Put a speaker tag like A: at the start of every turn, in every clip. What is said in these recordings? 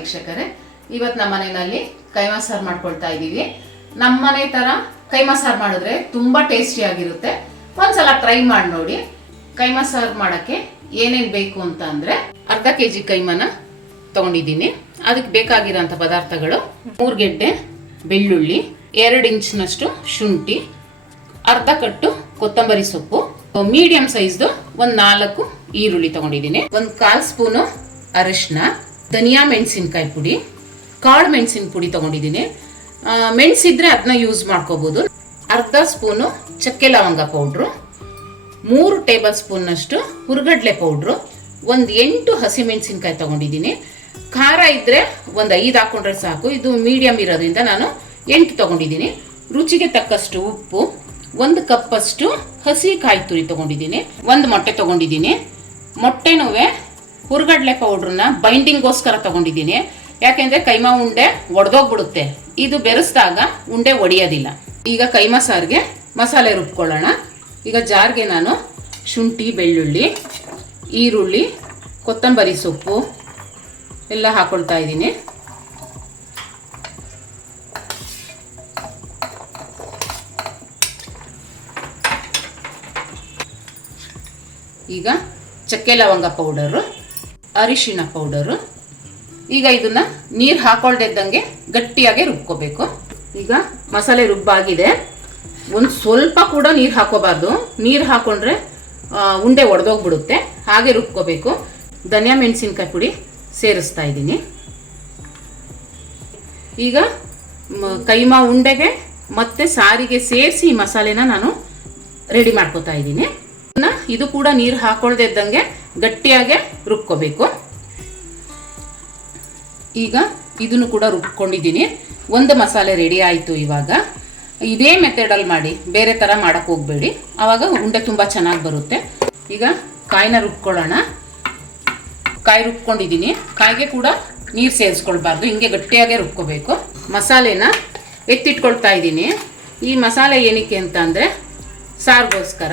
A: ವೀಕ್ಷಕರೇ ಇವತ್ತು ನಮ್ಮ ಮನೆಯಲ್ಲಿ ಕೈಮಾ ಸಾರು ಮಾಡ್ಕೊಳ್ತಾ ಇದ್ದೀವಿ. ನಮ್ಮ ಮನೆ ಥರ ಕೈಮಾ ಸಾರು ಮಾಡಿದ್ರೆ ತುಂಬ ಟೇಸ್ಟಿಯಾಗಿರುತ್ತೆ ಒಂದ್ಸಲ ಟ್ರೈ ಮಾಡಿ ನೋಡಿ. ಕೈಮಾ ಸಾರು ಮಾಡೋಕ್ಕೆ ಏನೇನು ಬೇಕು ಅಂತ ಅಂದರೆ ಅರ್ಧ ಕೆ ಜಿ ಕೈಮಾನ ತೊಗೊಂಡಿದ್ದೀನಿ. ಅದಕ್ಕೆ ಬೇಕಾಗಿರೋಂಥ ಪದಾರ್ಥಗಳು ಮೂರು ಗೆಡ್ಡೆ ಬೆಳ್ಳುಳ್ಳಿ, ಎರಡು ಇಂಚಿನಷ್ಟು ಶುಂಠಿ, ಅರ್ಧ ಕಟ್ಟು ಕೊತ್ತಂಬರಿ ಸೊಪ್ಪು ಮೀಡಿಯಂ ಸೈಜ್ದು ಒಂದು ನಾಲ್ಕು ಈರುಳ್ಳಿ ತಗೊಂಡಿದ್ದೀನಿ. ಒಂದು ಕಾಲು ಸ್ಪೂನು ಅರಿಶಿನ ಧನಿಯಾ ಮೆಣಸಿನ್ಕಾಯಿ ಪುಡಿ, ಕಾಳು ಮೆಣಸಿನ ಪುಡಿ ತಗೊಂಡಿದ್ದೀನಿ. ಮೆಣಸಿದ್ರೆ ಅದನ್ನ ಯೂಸ್ ಮಾಡ್ಕೋಬೋದು. ಅರ್ಧ ಸ್ಪೂನು ಚಕ್ಕೆ ಲವಂಗ ಪೌಡ್ರು, ಮೂರು ಟೇಬಲ್ ಸ್ಪೂನ್ನಷ್ಟು ಹುರ್ಗಡ್ಲೆ ಪೌಡ್ರು, ಒಂದು ಎಂಟು ಹಸಿಮೆಣಸಿನ್ಕಾಯಿ ತಗೊಂಡಿದ್ದೀನಿ. ಖಾರ ಇದ್ದರೆ ಒಂದು ಐದು ಹಾಕೊಂಡ್ರೆ ಸಾಕು. ಇದು ಮೀಡಿಯಮ್ ಇರೋದ್ರಿಂದ ನಾನು ಎಂಟು ತಗೊಂಡಿದ್ದೀನಿ. ರುಚಿಗೆ ತಕ್ಕಷ್ಟು ಉಪ್ಪು, ಒಂದು ಕಪ್ಪಷ್ಟು ಹಸಿ ಕಾಯಿ ತುರಿ ತಗೊಂಡಿದ್ದೀನಿ. ಒಂದು ಮೊಟ್ಟೆ ತಗೊಂಡಿದ್ದೀನಿ. ಮೊಟ್ಟೆನೂ ಹುರ್ಗಡ್ಲೆ ಪೌಡ್ರನ್ನ ಬೈಂಡಿಂಗ್ಗೋಸ್ಕರ ತಗೊಂಡಿದ್ದೀನಿ. ಯಾಕೆಂದ್ರೆ ಕೈಮಾ ಉಂಡೆ ಒಡೆದೋಗ್ಬಿಡುತ್ತೆ. ಇದು ಬೆರೆಸ್ದಾಗ ಉಂಡೆ ಒಡೆಯೋದಿಲ್ಲ. ಈಗ ಕೈಮಾ ಸಾರಿಗೆ ಮಸಾಲೆ ರುಬ್ಕೊಳ್ಳೋಣ. ಈಗ ಜಾರ್ಗೆ ನಾನು ಶುಂಠಿ, ಬೆಳ್ಳುಳ್ಳಿ, ಈರುಳ್ಳಿ, ಕೊತ್ತಂಬರಿ ಸೊಪ್ಪು ಎಲ್ಲ ಹಾಕೊಳ್ತಾ ಇದ್ದೀನಿ. ಈಗ ಚಕ್ಕೆ ಲವಂಗ ಪೌಡರು ಅರಿಶಿಣ ಪೌಡರು. ಈಗ ಇದನ್ನ ನೀರು ಹಾಕೊಳ್ದಿದ್ದಂಗೆ ಗಟ್ಟಿಯಾಗಿ ರುಬ್ಕೋಬೇಕು. ಈಗ ಮಸಾಲೆ ರುಬ್ಬಾಗಿದೆ. ಒಂದು ಸ್ವಲ್ಪ ಕೂಡ ನೀರು ಹಾಕೋಬಾರ್ದು. ನೀರು ಹಾಕೊಂಡ್ರೆ ಉಂಡೆ ಒಡೆದೋಗ್ಬಿಡುತ್ತೆ. ಹಾಗೆ ರುಬ್ಕೋಬೇಕು. ಧನಿಯಾ ಮೆಣಸಿನ್ಕಾಯಿ ಪುಡಿ ಸೇರಿಸ್ತಾ ಇದ್ದೀನಿ. ಈಗ ಕೈಮಾ ಉಂಡೆಗೆ ಮತ್ತೆ ಸಾರಿಗೆ ಸೇರಿಸಿ ಮಸಾಲೆನ ನಾನು ರೆಡಿ ಮಾಡ್ಕೋತಾ ಇದ್ದೀನಿ. ಇದು ಕೂಡ ನೀರು ಹಾಕೊಳ್ಳದೆ ಇದ್ದಂಗೆ ಗಟ್ಟಿಯಾಗೆ ರುಬ್ಕೋಬೇಕು. ಈಗ ಇದನ್ನು ಕೂಡ ರುಬ್ಕೊಂಡಿದ್ದೀನಿ. ಒಂದು ಮಸಾಲೆ ರೆಡಿ ಆಯಿತು ಇವಾಗ. ಇದೇ ಮೆಥಡಲ್ಲಿ ಮಾಡಿ, ಬೇರೆ ಥರ ಮಾಡೋಕ್ಕೆ ಹೋಗಬೇಡಿ. ಆವಾಗ ಉಂಡೆ ತುಂಬ ಚೆನ್ನಾಗಿ ಬರುತ್ತೆ. ಈಗ ಕಾಯಿನ ರುಬ್ಕೊಳ್ಳೋಣ. ಕಾಯಿ ರುಬ್ಕೊಂಡಿದ್ದೀನಿ. ಕಾಯಿಗೆ ಕೂಡ ನೀರು ಸೇರಿಸ್ಕೊಳ್ಬಾರ್ದು. ಹಿಂಗೆ ಗಟ್ಟಿಯಾಗೆ ರುಬ್ಕೋಬೇಕು. ಮಸಾಲೆನ ಎತ್ತಿಟ್ಕೊಳ್ತಾ ಇದ್ದೀನಿ. ಈ ಮಸಾಲೆ ಏನಕ್ಕೆ ಅಂತ ಅಂದರೆ, ಸಾರಿಗೋಸ್ಕರ.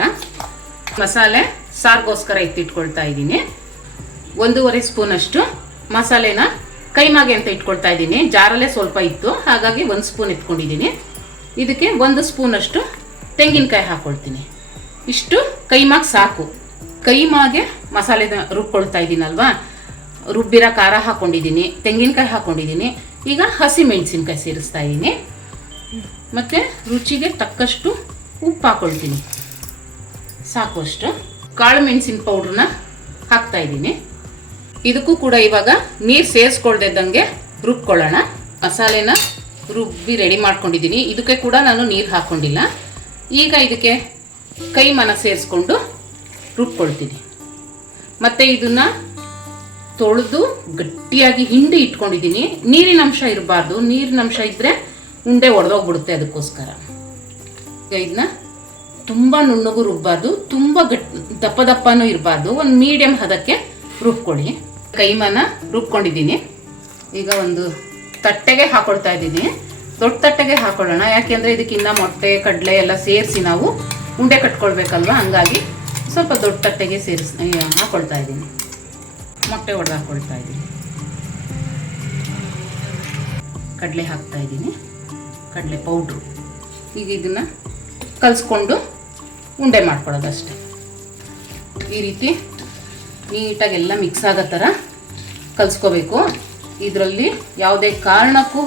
A: ಮಸಾಲೆ ಸಾರಿಗೋಸ್ಕರ ಎತ್ತಿಟ್ಕೊಳ್ತಾ ಇದ್ದೀನಿ. ಒಂದೂವರೆ ಸ್ಪೂನಷ್ಟು ಮಸಾಲೆನ ಕೈಮಾಗೆ ಅಂತ ಇಟ್ಕೊಳ್ತಾ ಇದ್ದೀನಿ. ಜಾರಲ್ಲೇ ಸ್ವಲ್ಪ ಇತ್ತು. ಹಾಗಾಗಿ ಒಂದು ಸ್ಪೂನ್ ಎತ್ಕೊಂಡಿದ್ದೀನಿ ಇದಕ್ಕೆ ಒಂದು ಸ್ಪೂನಷ್ಟು ತೆಂಗಿನಕಾಯಿ ಹಾಕ್ಕೊಳ್ತೀನಿ ಇಷ್ಟು ಕೈಮಾಗೆ ಸಾಕು. ಕೈಮಾಗೆ ಮಸಾಲೆನ ರುಬ್ಕೊಳ್ತಾ ಇದ್ದೀನಲ್ವಾ ರುಬ್ಬಿರೋ ಖಾರ ಹಾಕ್ಕೊಂಡಿದ್ದೀನಿ ತೆಂಗಿನಕಾಯಿ ಹಾಕ್ಕೊಂಡಿದ್ದೀನಿ ಈಗ ಹಸಿ ಮೆಣಸಿನ್ಕಾಯಿ ಸೇರಿಸ್ತಾ ಇದ್ದೀನಿ. ಮತ್ತು ರುಚಿಗೆ ತಕ್ಕಷ್ಟು ಉಪ್ಪು ಹಾಕ್ಕೊಳ್ತೀನಿ ಸಾಕು ಅಷ್ಟು. ಕಾಳು ಮೆಣಸಿನ ಪೌಡ್ರನ್ನ ಹಾಕ್ತಾ ಇದ್ದೀನಿ. ಇದಕ್ಕೂ ಕೂಡ ಇವಾಗ ನೀರು ಸೇರಿಸ್ಕೊಳ್ದಿದ್ದಂಗೆ ರುಬ್ಕೊಳ್ಳೋಣ. ಮಸಾಲೆನ ರುಬ್ಬಿ ರೆಡಿ ಮಾಡ್ಕೊಂಡಿದ್ದೀನಿ. ಇದಕ್ಕೆ ಕೂಡ ನಾನು ನೀರು ಹಾಕ್ಕೊಂಡಿಲ್ಲ ಈಗ ಇದಕ್ಕೆ ಕೈ ಮನ ಸೇರಿಸ್ಕೊಂಡು ರುಬ್ಕೊಳ್ತೀನಿ. ಮತ್ತು ಇದನ್ನು ತೊಳೆದು ಗಟ್ಟಿಯಾಗಿ ಹಿಂಡಿ ಇಟ್ಕೊಂಡಿದ್ದೀನಿ. ನೀರಿನ ಅಂಶ ಇರಬಾರ್ದು. ನೀರಿನ ಅಂಶ ಇದ್ದರೆ ಉಂಡೆ ಒಡೆದೋಗ್ಬಿಡುತ್ತೆ ಅದಕ್ಕೋಸ್ಕರ. ಈಗ ಇದನ್ನ ತುಂಬ ನುಣ್ಣಗೂ ರುಬ್ಬಾರ್ದು, ತುಂಬ ಗಟ್, ದಪ್ಪ ದಪ್ಪನೂ ಇರಬಾರ್ದು. ಒಂದು ಮೀಡಿಯಮ್ ಹದಕ್ಕೆ ರುಬ್ಕೊಳ್ಳಿ. ಕೈಮನ ರುಬ್ಕೊಂಡಿದ್ದೀನಿ. ಈಗ ಒಂದು ತಟ್ಟೆಗೆ ಹಾಕೊಳ್ತಾ ಇದ್ದೀನಿ. ದೊಡ್ಡ ತಟ್ಟೆಗೆ ಹಾಕೊಳ್ಳೋಣ. ಯಾಕೆಂದರೆ ಇದಕ್ಕಿನ್ನ ಮೊಟ್ಟೆ, ಕಡಲೆ ಎಲ್ಲ ಸೇರಿಸಿ ನಾವು ಉಂಡೆ ಕಟ್ಕೊಳ್ಬೇಕಲ್ವ? ಹಂಗಾಗಿ ಸ್ವಲ್ಪ ದೊಡ್ಡ ತಟ್ಟೆಗೆ ಸೇರಿಸ ಹಾಕೊಳ್ತಾ ಇದ್ದೀನಿ. ಮೊಟ್ಟೆ ಒಡೆದು ಹಾಕೊಳ್ತಾ ಇದ್ದೀನಿ. ಕಡಲೆ ಹಾಕ್ತಾ ಇದ್ದೀನಿ. ಕಡಲೆ ಪೌಡ್ರು. ಈಗ ಇದನ್ನು ಕಲಿಸ್ಕೊಂಡು ಉಂಡೆ ಮಾಡ್ಕೊಳ್ಳೋದಷ್ಟೆ. ಈ ರೀತಿ ನೀಟಾಗಿ ಎಲ್ಲ ಮಿಕ್ಸ್ ಆಗೋ ಥರ ಕಲಿಸ್ಕೋಬೇಕು. ಇದರಲ್ಲಿ ಯಾವುದೇ ಕಾರಣಕ್ಕೂ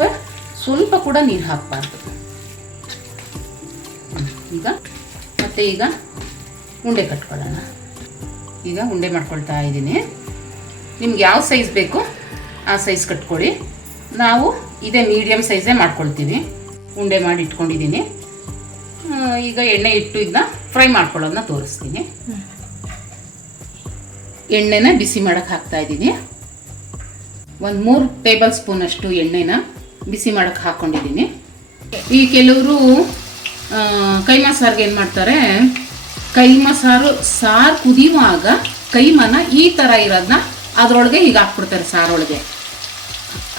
A: ಸ್ವಲ್ಪ ಕೂಡ ನೀರು ಹಾಕಬಾರ್ದು. ಈಗ ಮತ್ತೆ ಈಗ ಉಂಡೆ ಕಟ್ಕೊಳ್ಳೋಣ. ಈಗ ಉಂಡೆ ಮಾಡ್ಕೊಳ್ತಾ ಇದ್ದೀನಿ. ನಿಮ್ಗೆ ಯಾವ ಸೈಜ್ ಬೇಕು ಆ ಸೈಜ್ ಕಟ್ಕೊಳ್ಳಿ. ನಾವು ಇದೇ ಮೀಡಿಯಮ್ ಸೈಜೇ ಮಾಡ್ಕೊಳ್ತೀವಿ ಉಂಡೆ ಮಾಡಿ ಇಟ್ಕೊಂಡಿದ್ದೀನಿ. ಈಗ ಎಣ್ಣೆ ಇಟ್ಟು ಇದನ್ನ ಫ್ರೈ ಮಾಡ್ಕೊಳ್ಳೋದನ್ನ ತೋರಿಸ್ತೀನಿ. ಎಣ್ಣೆನ ಬಿಸಿ ಮಾಡಕ್ಕೆ ಹಾಕ್ತಾ ಇದ್ದೀನಿ. ಒಂದು ಮೂರು ಟೇಬಲ್ ಸ್ಪೂನ್ ಅಷ್ಟು ಎಣ್ಣೆನ ಬಿಸಿ ಮಾಡಕ್ಕೆ ಹಾಕ್ಕೊಂಡಿದ್ದೀನಿ ಈ ಕೆಲವರು ಕೈಮಾ ಸಾರಿಗೆ ಏನು ಮಾಡ್ತಾರೆ ಕೈಮಾ ಸಾರು ಸಾರು ಕುದಿಯುವಾಗ ಕೈಮನ ಈ ಥರ ಇರೋದನ್ನ ಅದರೊಳಗೆ ಹೀಗೆ ಹಾಕ್ಬಿಡ್ತಾರೆ ಸಾರೊಳಗೆ.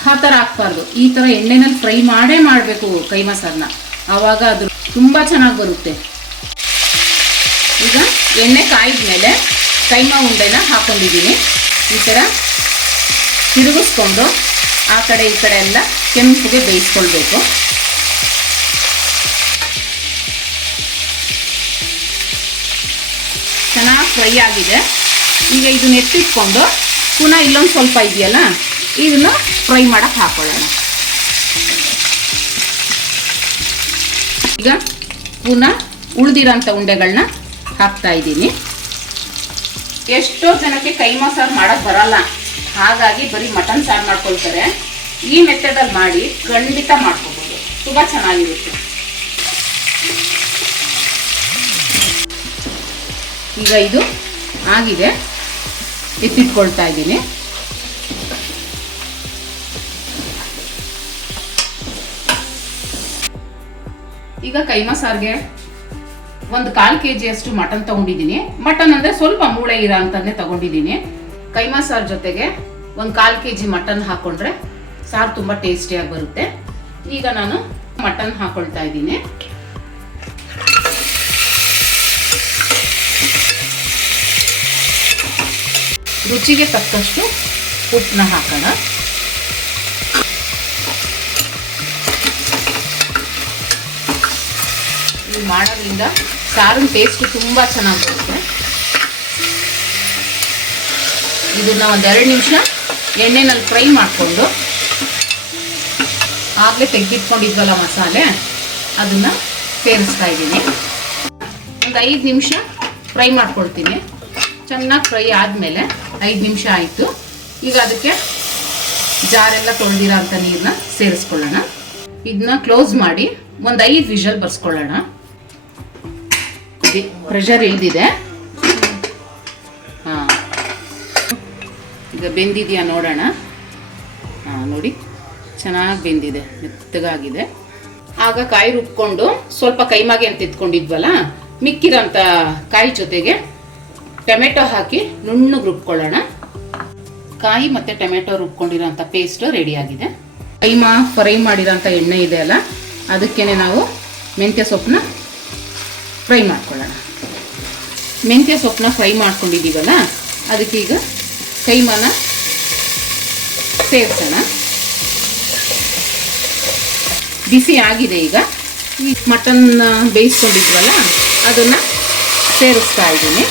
A: ಆ ಥರ ಹಾಕ್ಬಾರ್ದು. ಈ ಥರ ಎಣ್ಣೆನಲ್ಲಿ ಫ್ರೈ ಮಾಡೇ ಮಾಡಬೇಕು ಕೈಮಾ ಸಾರನ್ನ ಆವಾಗ ಅದು ತುಂಬ ಚೆನ್ನಾಗಿ ಬರುತ್ತೆ. ಈಗ ಎಣ್ಣೆ ಕಾಯಿದ ಮೇಲೆ ಕೈಮಾ ಉಂಡೆನ ಹಾಕೊಂಡಿದ್ದೀನಿ. ಈ ಥರ ತಿರುಗಿಸ್ಕೊಂಡು ಆ ಕಡೆ ಈ ಕಡೆ ಎಲ್ಲ ಕೆಂಪುಗೆ ಬೇಯಿಸ್ಕೊಳ್ಬೇಕು. ಚೆನ್ನಾಗಿ ಫ್ರೈ ಆಗಿದೆ. ಈಗ ಇದನ್ನ ಎತ್ತಿಟ್ಕೊಂಡು ಪುನಃ ಇಲ್ಲೊಂದು ಸ್ವಲ್ಪ ಇದೆಯಲ್ಲ, ಇದನ್ನ ಫ್ರೈ ಮಾಡಕ್ಕೆ ಹಾಕೊಳ್ಳೋಣ. ಈಗ ಪುನಃ ಉಳಿದಿರೋಂಥ ಉಂಡೆಗಳನ್ನ ಹಾಕ್ತಾ ಇದ್ದೀನಿ. ಎಷ್ಟೋ ಜನಕ್ಕೆ ಕೈ ಸಾರು ಮಾಡೋಕ್ಕೆ ಬರಲ್ಲ. ಹಾಗಾಗಿ ಬರೀ ಮಟನ್ ಸಾರು ಮಾಡ್ಕೊಳ್ತಾರೆ. ಈ ಮೆಥಡಲ್ಲಿ ಮಾಡಿ ಖಂಡಿತ ಮಾಡ್ಕೋಬೋದು. ತುಂಬ ಚೆನ್ನಾಗಿರುತ್ತೆ. ಈಗ ಇದು ಆಗಿದೆ. ಎತ್ತಿಟ್ಕೊಳ್ತಾ ಇದ್ದೀನಿ. ಈಗ ಕೈಮಾ ಸಾರಿಗೆ ಒಂದು ಕಾಲು ಕೆ ಅಷ್ಟು ಮಟನ್ ತಗೊಂಡಿದ್ದೀನಿ. ಮಟನ್ ಅಂದರೆ ಸ್ವಲ್ಪ ಮೂಳೆ ಇರ ಅಂತಲೇ ತಗೊಂಡಿದ್ದೀನಿ. ಕೈಮಾ ಸಾರು ಜೊತೆಗೆ ಒಂದು ಕಾಲು ಕೆ ಜಿ ಮಟನ್ ಹಾಕೊಂಡ್ರೆ ಸಾರು ತುಂಬ ಟೇಸ್ಟಿಯಾಗಿ ಬರುತ್ತೆ. ಈಗ ನಾನು ಮಟನ್ ಹಾಕ್ಕೊಳ್ತಾ ಇದ್ದೀನಿ. ರುಚಿಗೆ ತಕ್ಕಷ್ಟು ಉಪ್ಪನ್ನ ಹಾಕೋಣ. ಇದು ಮಾಡೋದ್ರಿಂದ ಸಾರಿನ ಟೇಸ್ಟ್ ತುಂಬ ಚೆನ್ನಾಗಿ ಬರುತ್ತೆ. ಇದನ್ನ ಒಂದೆರಡು ನಿಮಿಷ ಎಣ್ಣೆನಲ್ಲಿ ಫ್ರೈ ಮಾಡಿಕೊಂಡು ಆಗಲೇ ತೆಗೆದಿಟ್ಕೊಂಡಿದ್ವಲ್ಲ ಮಸಾಲೆ, ಅದನ್ನು ಸೇರಿಸ್ತಾ ಇದ್ದೀನಿ. ಒಂದು ಐದು ನಿಮಿಷ ಫ್ರೈ ಮಾಡ್ಕೊಳ್ತೀನಿ. ಚೆನ್ನಾಗಿ ಫ್ರೈ ಆದಮೇಲೆ ಐದು ನಿಮಿಷ ಆಯಿತು. ಈಗ ಅದಕ್ಕೆ ಜಾರೆಲ್ಲ ತೊಳೆದಿರೋ ಅಂಥ ನೀರನ್ನ ಸೇರಿಸ್ಕೊಳ್ಳೋಣ. ಇದನ್ನ ಕ್ಲೋಸ್ ಮಾಡಿ ಒಂದು ಐದು ವಿಷಲ್ ಬರ್ಸ್ಕೊಳ್ಳೋಣ. ಪ್ರೆಷರ್ ಇಳಿದಿದೆ ಹಾಂ. ಈಗ ಬೆಂದಿದೆಯಾ ನೋಡೋಣ. ಹಾಂ, ನೋಡಿ. ಚೆನ್ನಾಗಿ ಬೆಂದಿದೆ, ಮೆತ್ತಗಾಗಿದೆ. ಆಗ ಕಾಯಿ ರುಬ್ಕೊಂಡು, ಸ್ವಲ್ಪ ಕೈಮಾಗೆ ಅಂತ ಎತ್ಕೊಂಡಿದ್ವಲ್ಲ ಮಿಕ್ಕಿರೋಂಥ ಕಾಯಿ ಜೊತೆಗೆ ಟೊಮೆಟೊ ಹಾಕಿ ನುಣ್ಣಗೆ ರುಬ್ಕೊಳ್ಳೋಣ. ಕಾಯಿ ಮತ್ತು ಟೊಮೆಟೊ ರುಬ್ಕೊಂಡಿರೋಂಥ ಪೇಸ್ಟು ರೆಡಿಯಾಗಿದೆ ಕೈಮಾ ಫ್ರೈ ಮಾಡಿರೋಂಥ ಎಣ್ಣೆ ಇದೆ ಅಲ್ಲ ಅದಕ್ಕೇ ನಾವು ಮೆಂತ್ಯ ಸೊಪ್ಪನ್ನ ಫ್ರೈ ಮಾಡ್ಕೊಳ್ಳೋಣ. ಮೆಂತ್ಯ ಸೊಪ್ಪನ್ನ ಫ್ರೈ ಮಾಡ್ಕೊಂಡಿದ್ದೀವಲ್ಲ, ಅದಕ್ಕೀಗ ಕೈಮಾನ ಸೇರಿಸೋಣ. ಬಿಸಿ ಆಗಿದೆ ಈಗ. ಈ ಮಟನ್ ಬೇಯಿಸ್ಕೊಂಡಿದ್ವಲ್ಲ, ಅದನ್ನು ಸೇರಿಸ್ತಾ ಇದ್ದೀನಿ.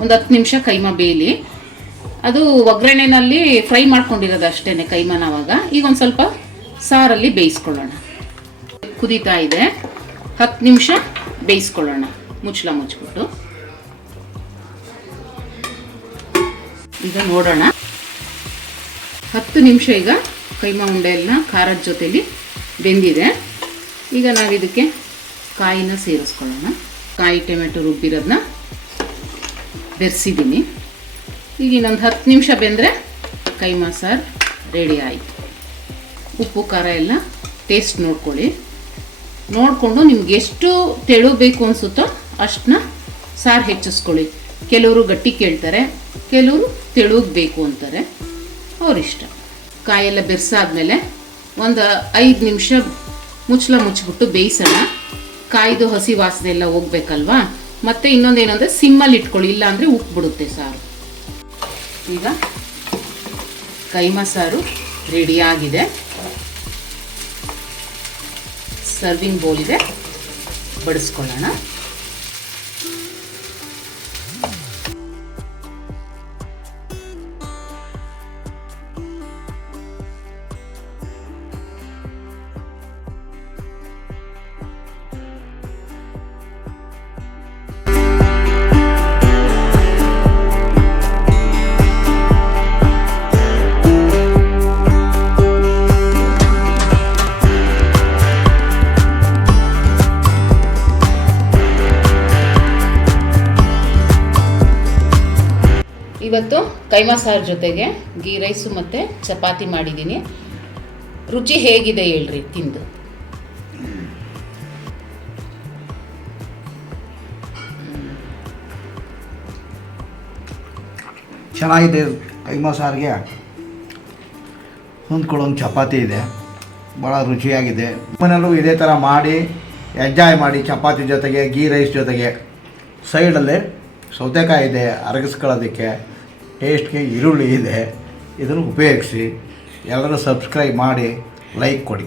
A: ಒಂದು ಹತ್ತು ನಿಮಿಷ ಕೈಮಾ ಬೇಯಲಿ. ಅದು ಒಗ್ಗರಣೆನಲ್ಲಿ ಫ್ರೈ ಮಾಡ್ಕೊಂಡಿರೋದು ಅಷ್ಟೇ ಕೈಮಾನ ಅವಾಗ. ಈಗ ಒಂದು ಸ್ವಲ್ಪ ಸಾರಲ್ಲಿ ಬೇಯಿಸ್ಕೊಳ್ಳೋಣ. ಕುದೀತಾ ಇದೆ. ಹತ್ತು ನಿಮಿಷ ಬೇಯಿಸ್ಕೊಳ್ಳೋಣ. ಮುಚ್ಚಳ ಮುಚ್ಚಿಬಿಟ್ಟು. ಈಗ ನೋಡೋಣ. ಹತ್ತು ನಿಮಿಷ ಈಗ ಕೈಮಾ ಉಂಡೆ ಎಲ್ಲ ಖಾರದ ಜೊತೆಲಿ ಬೆಂದಿದೆ. ಈಗ ನಾವಿದಕ್ಕೆ ಕಾಯಿನ ಸೇರಿಸ್ಕೊಳ್ಳೋಣ. ಕಾಯಿ, ಟೊಮೆಟೊ ರುಬ್ಬಿರೋದನ್ನ ಬೆರೆಸಿದ್ದೀನಿ. ಈಗ ಇನ್ನೊಂದು ಹತ್ತು ನಿಮಿಷ ಬೆಂದರೆ ಕೈಮಾ ಸಾರು ರೆಡಿ ಆಯಿತು. ಉಪ್ಪು, ಖಾರ ಎಲ್ಲ ಟೇಸ್ಟ್ ನೋಡ್ಕೊಳ್ಳಿ. ನೋಡಿಕೊಂಡು ನಿಮ್ಗೆ ಎಷ್ಟು ತೆಳು ಬೇಕು ಅನಿಸುತ್ತೋ ಅಷ್ಟನ್ನ ಸಾರು ಹೆಚ್ಚಿಸ್ಕೊಳ್ಳಿ. ಕೆಲವರು ಗಟ್ಟಿ ಕೇಳ್ತಾರೆ, ಕೆಲವರು ತೆಳುಗೆ ಬೇಕು ಅಂತಾರೆ. ಅವರಿಷ್ಟ. ಕಾಯೆಲ್ಲ ಬೆರೆಸಾದ್ಮೇಲೆ ಒಂದು ಐದು ನಿಮಿಷ ಮುಚ್ಚಲ ಮುಚ್ಚಿಬಿಟ್ಟು ಬೇಯಿಸೋಣ. ಕಾಯ್ದು ಹಸಿ ವಾಸನೆ ಎಲ್ಲ ಹೋಗ್ಬೇಕಲ್ವಾ? ಮತ್ತೆ ಇನ್ನೊಂದೇನಂದರೆ ಸಿಮ್ಮಲ್ಲಿ ಇಟ್ಕೊಳ್ಳಿ, ಇಲ್ಲಾಂದರೆ ಉಪ್ಪು ಬಿಡುತ್ತೆ ಸಾರು. ಈಗ ಕೈಮಾ ಸಾರು ರೆಡಿಯಾಗಿದೆ ಸರ್ವಿಂಗ್ ಬೌಲ್ ಇದೆ. ಬಡಿಸ್ಕೊಳ್ಳೋಣ. ಇವತ್ತು ಕೈಮಾ ಸಾರು ಜೊತೆಗೆ ಗೀ ರೈಸು ಮತ್ತು ಚಪಾತಿ ಮಾಡಿದ್ದೀನಿ. ರುಚಿ ಹೇಗಿದೆ ಹೇಳ್ರಿ, ತಿಂದು.
B: ಚೆನ್ನಾಗಿದೆ ಕೈಮಾ ಸಾರಿಗೆ ಹೊಂದ್ಕೊಳ್ಳೋಂಗೆ ಚಪಾತಿ ಇದೆ. ಭಾಳ ರುಚಿಯಾಗಿದೆ. ಮನೆಯಲ್ಲೂ ಇದೇ ಥರ ಮಾಡಿ ಎಂಜಾಯ್ ಮಾಡಿ ಚಪಾತಿ ಜೊತೆಗೆ ಗೀ ರೈಸ್ ಜೊತೆಗೆ. ಸೈಡಲ್ಲಿ ಸೌತೆಕಾಯಿ ಇದೆ, ಅರಗಿಸ್ಕೊಳ್ಳೋದಕ್ಕೆ. ಟೇಸ್ಟ್ಗೆ ಈರುಳ್ಳಿ ಇದೆ ಇದನ್ನು ಉಪಯೋಗಿಸಿ. ಎಲ್ಲರೂ ಸಬ್ಸ್ಕ್ರೈಬ್ ಮಾಡಿ ಲೈಕ್ ಕೊಡಿ.